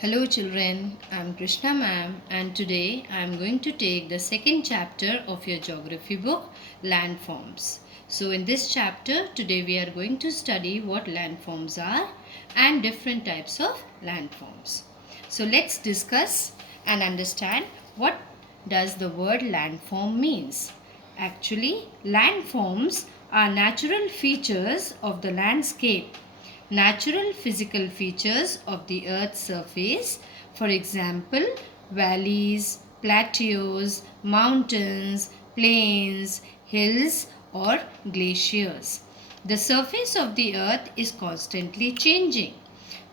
Hello children, I am Krishna ma'am and today I am going to take the second chapter of your geography book, Landforms. So in this chapter, today we are going to study what landforms are and different types of landforms. So let's discuss and understand what does the word landform means. Actually, landforms are natural features of the landscape, natural physical features of the earth's surface, for example, valleys, plateaus, mountains, plains, hills, or glaciers. The surface of the earth is constantly changing.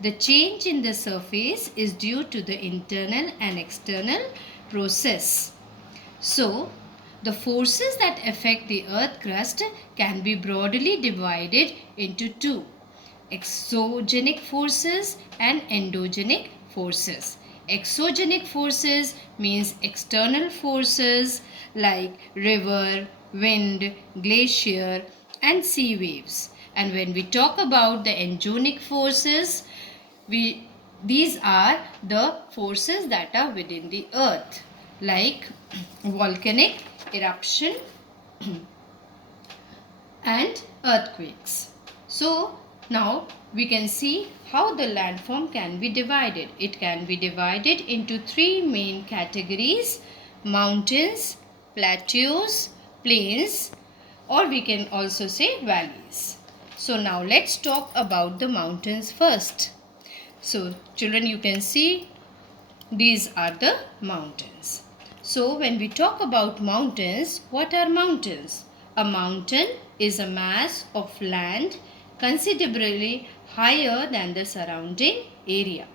The change in the surface is due to the internal and external process. So, the forces that affect the earth crust can be broadly divided into two: exogenic forces and endogenic forces. Exogenic forces means external forces like river, wind, glacier and sea waves. And when we talk about the endogenic forces, these are the forces that are within the earth, like volcanic eruption and earthquakes. So now we can see how the landform can be divided. It can be divided into three main categories: mountains, plateaus, plains, or we can also say valleys. So now let's talk about the mountains first. So children, you can see these are the mountains. So when we talk about mountains, what are mountains? A mountain is a mass of land considerably higher than the surrounding area.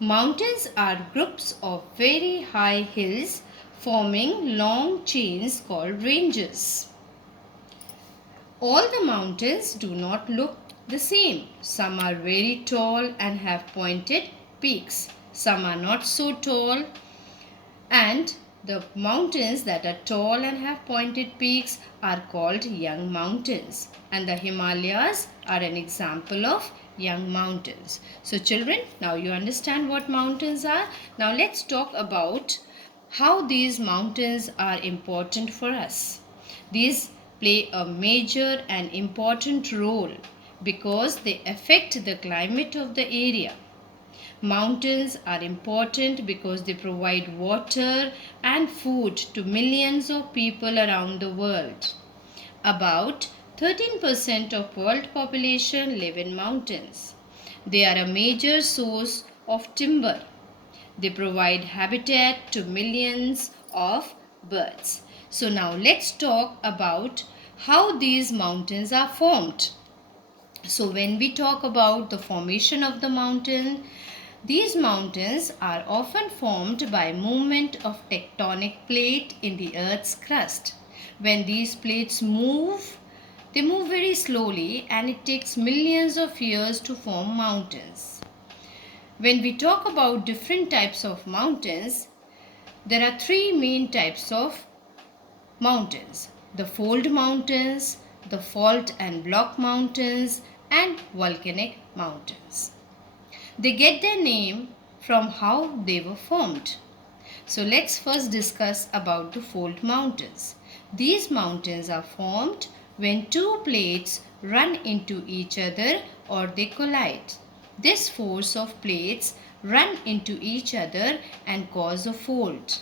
Mountains are groups of very high hills forming long chains called ranges. All the mountains do not look the same. Some are very tall and have pointed peaks. Some are not so tall, and the mountains that are tall and have pointed peaks are called young mountains. And the Himalayas are an example of young mountains. So children, now you understand what mountains are. Now let's talk about how these mountains are important for us. These play a major and important role because they affect the climate of the area. Mountains are important because they provide water and food to millions of people around the world. About 13% of world population live in mountains. They are a major source of timber. They provide habitat to millions of birds. So now let's talk about how these mountains are formed. So when we talk about the formation of the mountain, these mountains are often formed by movement of tectonic plate in the earth's crust. When these plates move, they move very slowly and it takes millions of years to form mountains. When we talk about different types of mountains, there are three main types of mountains: the fold mountains, the fault and block mountains, and volcanic mountains. They get their name from how they were formed. So let's first discuss about the fold mountains. These mountains are formed when two plates run into each other or they collide. This force of plates run into each other and cause a fold.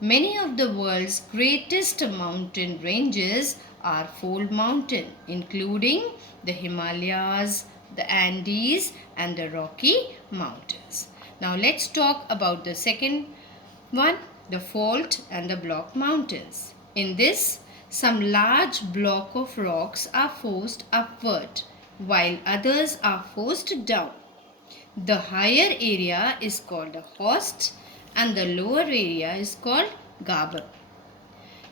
Many of the world's greatest mountain ranges are fold mountain, including the Himalayas, the Andes, and the Rocky Mountains. Now let's talk about the second one, the fault and the block mountains. In this, some large block of rocks are forced upward, while others are forced down. The higher area is called a host and the lower area is called Gabar.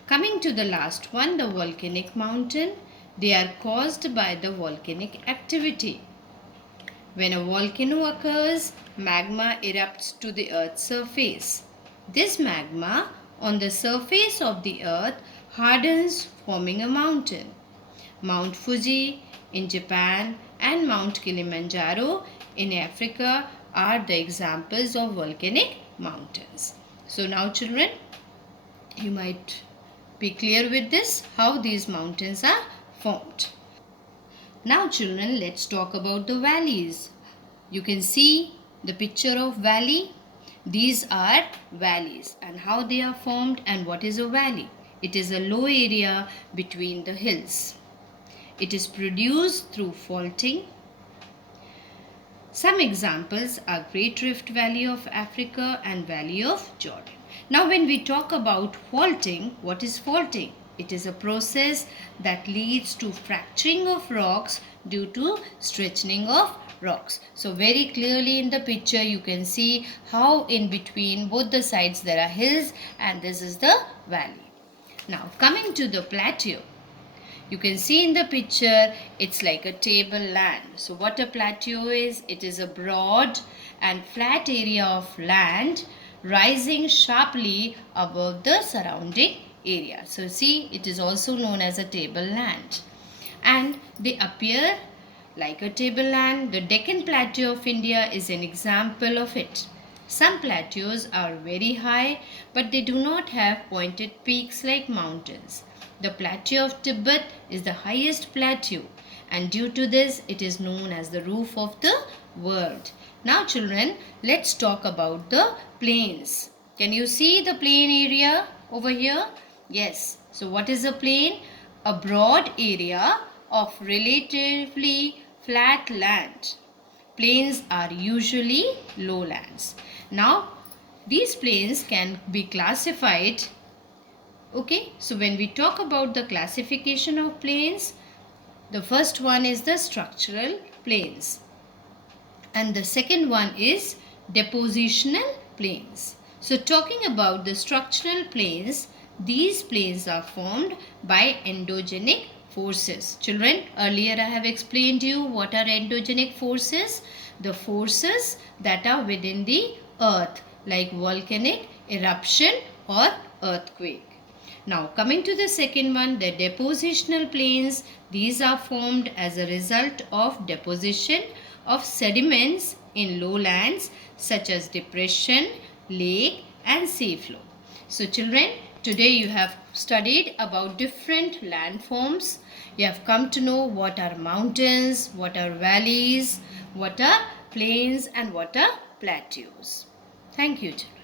Coming to the last one, the volcanic mountain, they are caused by the volcanic activity. When a volcano occurs, magma erupts to the earth's surface. This magma on the surface of the earth hardens, forming a mountain. Mount Fuji in Japan and Mount Kilimanjaro in Africa are the examples of volcanic mountains. So now children, you might be clear with this, how these mountains are formed. Now children, let's talk about the valleys. You can see the picture of valley. These are valleys and how they are formed. And what is a valley? It is a low area between the hills. It is produced through faulting. Some examples are Great Rift Valley of Africa and Valley of Jordan. Now when we talk about faulting, what is faulting? It is a process that leads to fracturing of rocks due to stretching of rocks. So very clearly in the picture you can see how in between both the sides there are hills, and this is the valley. Now coming to the plateau. You can see in the picture it's like a tableland. So what a plateau is, it is a broad and flat area of land rising sharply above the surrounding area. So see, it is also known as a tableland. And they appear like a tableland. The Deccan Plateau of India is an example of it. Some plateaus are very high, but they do not have pointed peaks like mountains. The plateau of Tibet is the highest plateau, and due to this it is known as the roof of the world. Now children, let's talk about the plains. Can you see the plain area over here? Yes. So what is a plain? A broad area of relatively flat land. Plains are usually lowlands. Now these plains can be classified. Okay, so when we talk about the classification of plains, the first one is the structural plains and the second one is depositional plains. So talking about the structural plains, these plains are formed by endogenic forces. Children, earlier I have explained to you what are endogenic forces. The forces that are within the earth, like volcanic eruption or earthquake. Now coming to the second one, the depositional plains. These are formed as a result of deposition of sediments in lowlands such as depression, lake and sea floor. So children, today you have studied about different landforms. You have come to know what are mountains, what are valleys, what are plains and what are plateaus. Thank you children.